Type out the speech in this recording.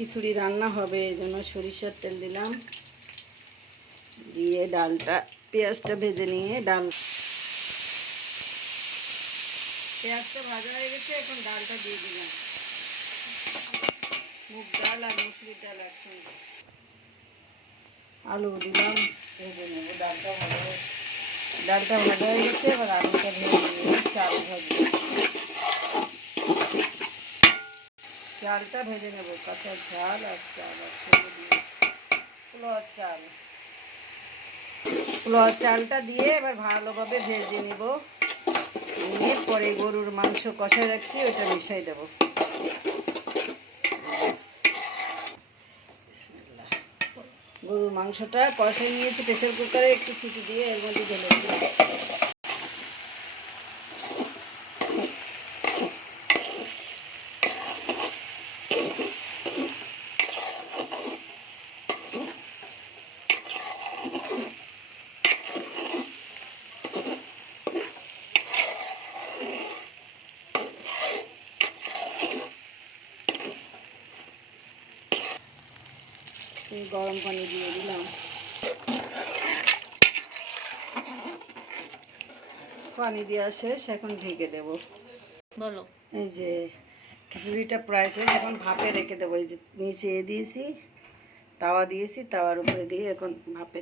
খিচুড়ি রান্না হবে, এই জন্য সরিষার তেল দিলাম, দিয়ে ডালটা পেঁয়াজটা ভেজে নিয়ে পেঁয়াজটা ভাজা হয়ে গেছে, এখন ডালটা দিয়ে দিলাম। মুগ ডাল আর মুসুরির ডাল একসঙ্গে। আলু দিলাম, ভেজে নেবো। ডালটা ভাজা হয়ে গেছে, এবার আলুটা ভেজে নিয়ে চাল ভাজবো। চালটা ভেজে নেবো, কাঁচা ঝাল আর চাল একসঙ্গে দিয়ে। পোলাওয়ার চালটা দিয়ে এবার ভালোভাবে ভেজে নেব, নিয়ে পরে গরুর মাংস কষায় রাখছি ওইটা মিশাই দেবো। গরুর মাংসটা কষাই নিয়েছি প্রেসার কুকারে, একটু সিটি দিয়ে এর মধ্যে ঢেলে দিলাম। গরম পানি দিয়ে দিলাম, পানি দেওয়া শেষ, এখন ঢেকে দেব। বলো। এই যে খিচুড়িটা প্রায় শেষ, এখন ভাপে রেখে দেবো। এই যে নিচে দিয়েছি, তাওয়া দিয়েছি, তাওয়ার উপরে দিয়ে এখন ভাপে